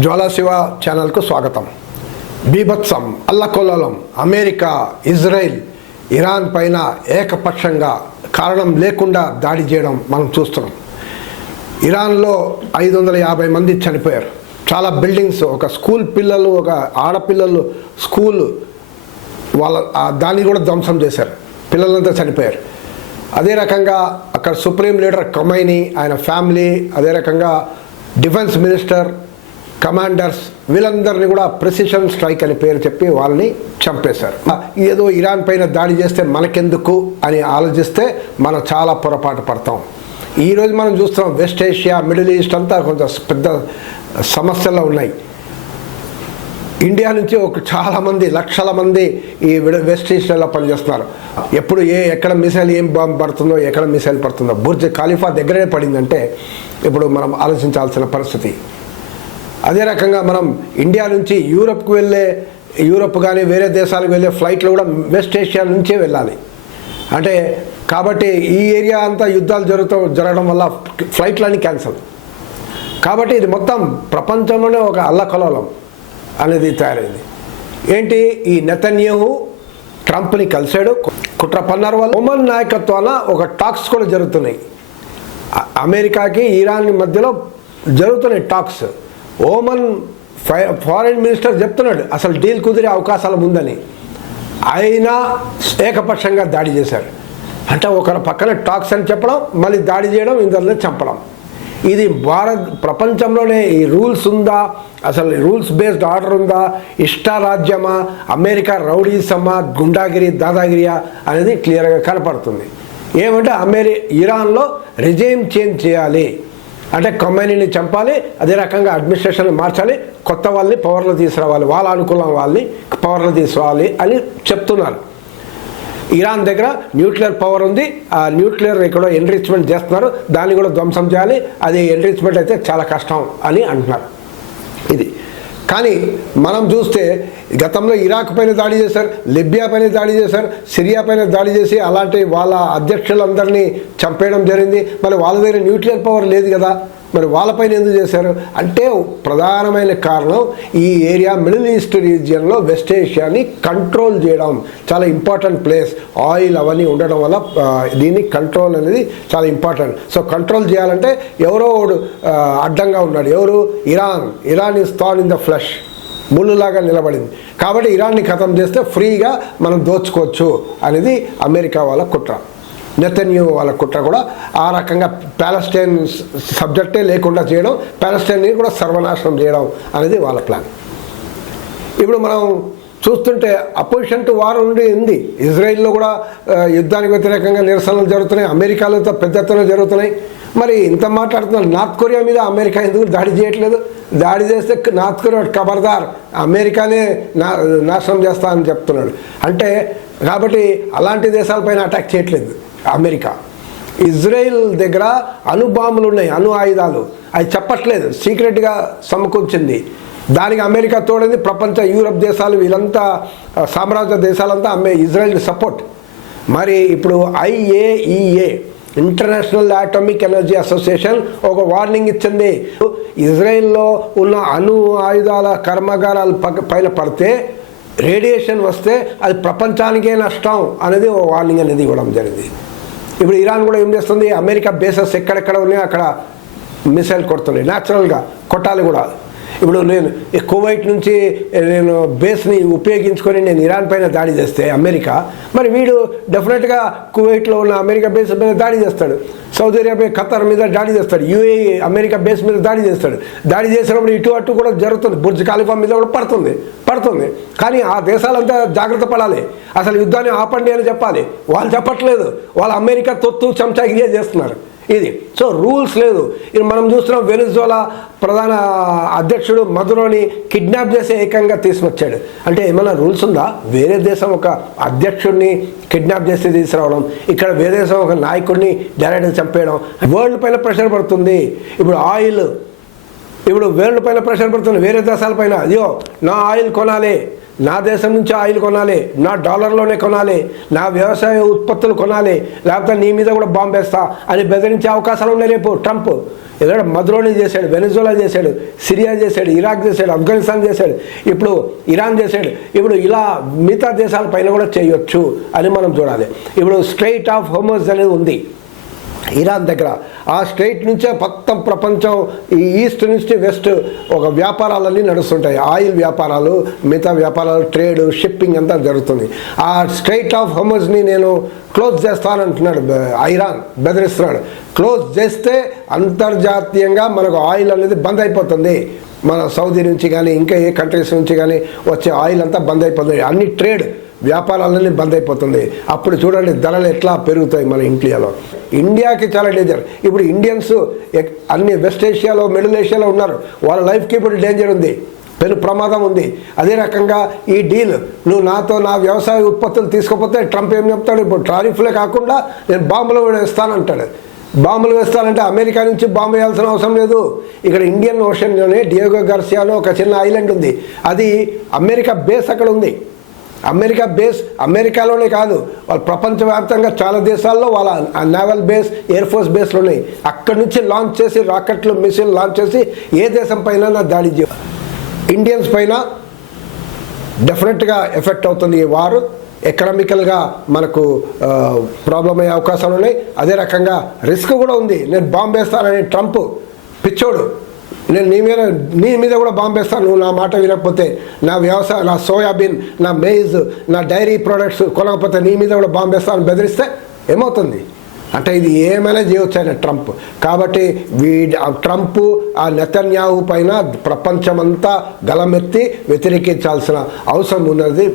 జ్వాలా శివ ఛానల్కు స్వాగతం. బీభత్సం, అల్లకొల్లలం, అమెరికా, ఇజ్రాయెల్, ఇరాన్ పైన ఏకపక్షంగా కారణం లేకుండా దాడి చేయడం మనం చూస్తున్నాం. ఇరాన్లో 550 మంది చనిపోయారు. చాలా బిల్డింగ్స్, ఒక స్కూల్ పిల్లలు, ఒక ఆడపిల్లలు స్కూల్ వాళ్ళ దాన్ని కూడా ధ్వంసం చేశారు. పిల్లలంతా చనిపోయారు. అదే రకంగా అక్కడ సుప్రీం లీడర్ ఖొమైనీ, ఆయన ఫ్యామిలీ, అదే రకంగా డిఫెన్స్ మినిస్టర్, కమాండర్స్, వీళ్ళందరినీ కూడా ప్రెసిషన్ స్ట్రైక్ అని పేరు చెప్పి వాళ్ళని చంపేశారు. ఏదో ఇరాన్ పైన దాడి చేస్తే మనకెందుకు అని ఆలోచిస్తే మనం చాలా పొరపాటు పడతాం. ఈరోజు మనం చూస్తున్నాం వెస్ట్ ఏషియా, మిడిల్ ఈస్ట్ అంతా కొంచెం పెద్ద సమస్యలు ఉన్నాయి. ఇండియా నుంచి చాలామంది, లక్షల మంది ఈ వెస్ట్ ఏషియాలో పనిచేస్తున్నారు. ఎప్పుడు ఎక్కడ మిసైల్ ఏం బాంబు పడుతుందో, ఎక్కడ మిసైల్ పడుతుందో, బుర్జ్ ఖలీఫా దగ్గరే పడిందంటే ఇప్పుడు మనం ఆలోచించాల్సిన పరిస్థితి. అదే రకంగా మనం ఇండియా నుంచి యూరప్కు వెళ్ళే, యూరప్ కానీ వేరే దేశాలకు వెళ్ళే ఫ్లైట్లు కూడా వెస్ట్ ఏషియా నుంచే వెళ్ళాలి. అంటే కాబట్టి ఈ ఏరియా అంతా యుద్ధాలు జరగడం వల్ల ఫ్లైట్లన్నీ క్యాన్సల్. కాబట్టి ఇది మొత్తం ప్రపంచంలోనే ఒక అల్లకల్లోలం అనేది తయారైంది. ఏంటి, ఈ నెతన్యాహు ట్రంప్ని కలిశాడు, కుట్ర పన్నారు. వాళ్ళు ఒమన్ నాయకత్వాన ఒక టాక్స్ కూడా జరుగుతున్నాయి. అమెరికాకి ఇరాన్ మధ్యలో జరుగుతున్నాయి టాక్స్. ఓమన్ ఫారిన్ మినిస్టర్ చెప్తున్నాడు అసలు డీల్ కుదిరే అవకాశాలు ఉందని. అయినా ఏకపక్షంగా దాడి చేశారు. అంటే ఒకరి పక్కన టాక్స్ అని చెప్పడం, మళ్ళీ దాడి చేయడం, ఇందరిని చంపడం. ఇది ప్రపంచంలోనే ఈ రూల్స్ ఉందా, అసలు రూల్స్ బేస్డ్ ఆర్డర్ ఉందా, ఇష్టారాజ్యమా, అమెరికా రౌడీసమా, గుండాగిరి, దాదాగిరియా అనేది క్లియర్గా కనపడుతుంది. ఏమంటే ఇరాన్లో రిజైమ్ చేంజ్ చేయాలి, అంటే ఖొమైనీని చంపాలి, అదే రకంగా అడ్మినిస్ట్రేషన్ మార్చాలి, కొత్త వాళ్ళని పవర్లో తీసుకురావాలి, వాళ్ళ అనుకూలం వాళ్ళని పవర్లో తీసుకురావాలి అని చెప్తున్నారు. ఇరాన్ దగ్గర న్యూక్లియర్ పవర్ ఉంది, ఆ న్యూక్లియర్ ఇక్కడ ఎన్రిచ్మెంట్ చేస్తున్నారు, దాన్ని కూడా ధ్వంసం చేయాలి. అది ఎన్రిచ్మెంట్ అయితే చాలా కష్టం అని అంటున్నారు. ఇది కానీ మనం చూస్తే గతంలో ఇరాక్ పైన దాడి చేశారు, లిబియా పైన దాడి చేశారు, సిరియా పైన దాడి చేసి అలాంటి వాళ్ళ అధ్యక్షులందరినీ చంపేయడం జరిగింది. మరి వాళ్ళ దగ్గర న్యూక్లియర్ పవర్ లేదు కదా, మరి వాళ్ళపైన ఎందుకు చేశారు అంటే ప్రధానమైన కారణం ఈ ఏరియా మిడిల్ ఈస్ట్ రీజియన్లో వెస్ట్ ఏషియాని కంట్రోల్ చేయడం చాలా ఇంపార్టెంట్ ప్లేస్. ఆయిల్ అవన్నీ ఉండడం వల్ల దీన్ని కంట్రోల్ అనేది చాలా ఇంపార్టెంట్. సో కంట్రోల్ చేయాలంటే ఎవరో అడ్డంగా ఉన్నాడు. ఎవరు? Iran is thorn in the flesh, ముళ్ళులాగా నిలబడింది. కాబట్టి ఇరాన్ని ఖతం చేస్తే ఫ్రీగా మనం దోచుకోవచ్చు అనేది అమెరికా వాళ్ళ కుట్ర. నెతన్యాహు వాళ్ళ కుట్ర కూడా ఆ రకంగా ప్యాలెస్టైన్ సబ్జెక్టే లేకుండా చేయడం, ప్యాలెస్టైన్ని కూడా సర్వనాశనం చేయడం అనేది వాళ్ళ ప్లాన్. ఇప్పుడు మనం చూస్తుంటే అపోజిషన్ టు వార్ ఉంది. ఇజ్రాయిల్లో కూడా యుద్ధానికి వ్యతిరేకంగా నిరసనలు జరుగుతున్నాయి, అమెరికాలో పెద్ద ఎత్తున జరుగుతున్నాయి. మరి ఇంత మాట్లాడుతున్నారు, నార్త్ కొరియా మీద అమెరికా ఎందుకు దాడి చేయట్లేదు? దాడి చేస్తే నార్త్ కొరియా ఖబర్దార్, అమెరికానే నాశనం చేస్తా అని చెప్తున్నాడు. అంటే కాబట్టి అలాంటి దేశాలపైన అటాక్ చేయట్లేదు అమెరికా. ఇజ్రాయిల్ దగ్గర అణుబాంబులు ఉన్నాయి, అణు ఆయుధాలు, అది చెప్పట్లేదు, సీక్రెట్గా సమకూర్చింది. దానికి అమెరికా తోడింది. ప్రపంచ యూరప్ దేశాలు, వీళ్ళంతా సామ్రాజ్య దేశాలంతా ఇజ్రాయిల్ సపోర్ట్. మరి ఇప్పుడు IAEA, international atomic energy association ఒక వార్నింగ్ ఇచ్చింది. ఇజ్రాయిల్లో ఉన్న అణు ఆయుధాల కర్మాగారాల పైన పడితే, రేడియేషన్ వస్తే అది ప్రపంచానికే నష్టం అనేది ఓ వార్నింగ్ అనేది ఇవ్వడం జరిగింది. ఇప్పుడు ఇరాన్ కూడా ఏం చేస్తుంది, అమెరికా బేసెస్ ఎక్కడెక్కడ ఉన్నాయో అక్కడ మిసైల్ కొడుతున్నాయి. న్యాచురల్గా కొట్టాలి కూడా. ఇప్పుడు నేను కువైట్ నుంచి నేను బేస్ని ఉపయోగించుకొని నేను ఇరాన్ పైన దాడి చేస్తే అమెరికా, మరి వీడు డెఫినెట్గా కువైట్లో ఉన్న అమెరికా బేస్ మీద దాడి చేస్తాడు, సౌదీ అరేబియా, ఖతర్ మీద దాడి చేస్తాడు, UAE అమెరికా బేస్ మీద దాడి చేస్తాడు. దాడి చేసినప్పుడు ఇటు అటు కూడా జరుగుతుంది, బుర్జ్ ఖలీఫా మీద కూడా పడుతుంది. కానీ ఆ దేశాలంతా జాగ్రత్త పడాలి, అసలు యుద్ధాన్ని ఆపండి అని చెప్పాలి. వాళ్ళు చెప్పట్లేదు, వాళ్ళు అమెరికా తొత్తు చెంచాగిరియా చేస్తున్నారు. ఇది సో రూల్స్ లేదు. ఇది మనం చూస్తున్నాం, వెనిజులా ప్రధాన అధ్యక్షుడు మదురోని కిడ్నాప్ చేసి ఏకంగా తీసుకొచ్చాడు. అంటే ఏమైనా రూల్స్ ఉందా? వేరే దేశం ఒక అధ్యక్షుడిని కిడ్నాప్ చేసి తీసుకురావడం, ఇక్కడ వేరే దేశం ఒక నాయకుడిని డైరెక్ట్గా చంపేయడం, వరల్డ్ పైన ప్రెషర్ పడుతుంది. ఇప్పుడు ఆయిల్ ఇప్పుడు వేళ్ళ పైన ప్రెషర్ పడుతుంది వేరే దేశాల పైన. అయ్యో నా ఆయిల్ కొనాలి, నా దేశం నుంచి ఆయిల్ కొనాలి, నా డాలర్లోనే కొనాలి, నా వ్యవసాయ ఉత్పత్తులు కొనాలి, లేకపోతే నీ మీద కూడా బాంబు వేస్తా అని బెదిరించే అవకాశాలు ఉన్నాయి రేపు. ట్రంప్ ఎందుకంటే మద్రోని చేశాడు, వెనిజులా చేశాడు, సిరియా చేశాడు, ఇరాక్ చేశాడు, ఆఫ్ఘనిస్తాన్ చేశాడు, ఇప్పుడు ఇరాన్ చేశాడు. ఇప్పుడు ఇలా మిగతా దేశాల పైన కూడా చేయొచ్చు అని మనం చూడాలి. ఇప్పుడు స్ట్రెయిట్ ఆఫ్ హోర్ముజ్ అనేది ఉంది ఇరాన్ దగ్గర. ఆ స్ట్రెయిట్ నుంచే మొత్తం ప్రపంచం ఈ ఈస్ట్ నుంచి వెస్ట్ ఒక వ్యాపారాలన్నీ నడుస్తుంటాయి. ఆయిల్ వ్యాపారాలు, మిగతా వ్యాపారాలు, ట్రేడ్, షిప్పింగ్ అంతా జరుగుతుంది. ఆ స్ట్రెయిట్ ఆఫ్ హోర్ముజ్ని నేను క్లోజ్ చేస్తానంటున్నాడు ఇరాన్, బెదిరిస్తున్నాడు. క్లోజ్ చేస్తే అంతర్జాతీయంగా మనకు ఆయిల్ అనేది బంద్ అయిపోతుంది. మన సౌదీ నుంచి కానీ ఇంకా ఏ కంట్రీస్ నుంచి కానీ వచ్చే ఆయిల్ అంతా బంద్ అయిపోతుంది. అన్ని ట్రేడ్ వ్యాపారాలన్నీ బంద్ అయిపోతుంది. అప్పుడు చూడండి ధరలు ఎట్లా పెరుగుతాయి మన ఇండియాలో. ఇండియాకి చాలా డేంజర్. ఇప్పుడు ఇండియన్స్ అన్ని వెస్ట్ ఏషియాలో, మిడిల్ ఏషియాలో ఉన్నారు. వాళ్ళ లైఫ్కి ఇప్పుడు డేంజర్ ఉంది, పెను ప్రమాదం ఉంది. అదే రకంగా ఈ డీల్, నువ్వు నాతో నా వ్యవసాయ ఉత్పత్తులు తీసుకపోతే ట్రంప్ ఏం చెప్తాడు, ఇప్పుడు టారిఫ్లే కాకుండా నేను బాంబులు కూడా వేస్తానంటాడు. బాంబులు వేస్తానంటే అమెరికా నుంచి బాంబు వేయాల్సిన అవసరం లేదు. ఇక్కడ ఇండియన్ ఓషన్లోనే డియోగో గార్సియాలో ఒక చిన్న ఐలాండ్ ఉంది. అది అమెరికా బేస్ అక్కడ ఉంది. అమెరికా బేస్ అమెరికాలోనే కాదు, వాళ్ళు ప్రపంచవ్యాప్తంగా చాలా దేశాల్లో వాళ్ళ నేవల్ బేస్, ఎయిర్ ఫోర్స్ బేస్లు ఉన్నాయి. అక్కడి నుంచి లాంచ్ చేసి రాకెట్లు, మిసైల్ లాంచ్ చేసి ఏ దేశం పైన దాడి చేయాలి. ఇండియన్స్ పైన డెఫినెట్గా ఎఫెక్ట్ అవుతుంది ఈ వారు. ఎకనామికల్గా మనకు ప్రాబ్లం అయ్యే అవకాశాలు ఉన్నాయి. అదే రకంగా రిస్క్ కూడా ఉంది. నేను బాంబు వేస్తానని ట్రంప్ పిచ్చోడు, నేను నీ మీద కూడా బాంబు వేస్తాను నువ్వు నా మాట వినకపోతే, నా వ్యవసాయ, నా సోయాబీన్, నా మేజ్, నా డైరీ ప్రోడక్ట్స్ కొనకపోతే నీ మీద కూడా బాంబు వేస్తాను బెదిరిస్తే ఏమవుతుంది అంటే ఇది ఏమైనా చేయవచ్చు ఆయన ట్రంప్. కాబట్టి ట్రంప్ ఆ నెతన్యాహు పైన ప్రపంచమంతా గలమెత్తి వ్యతిరేకించాల్సిన అవసరం ఉన్నది.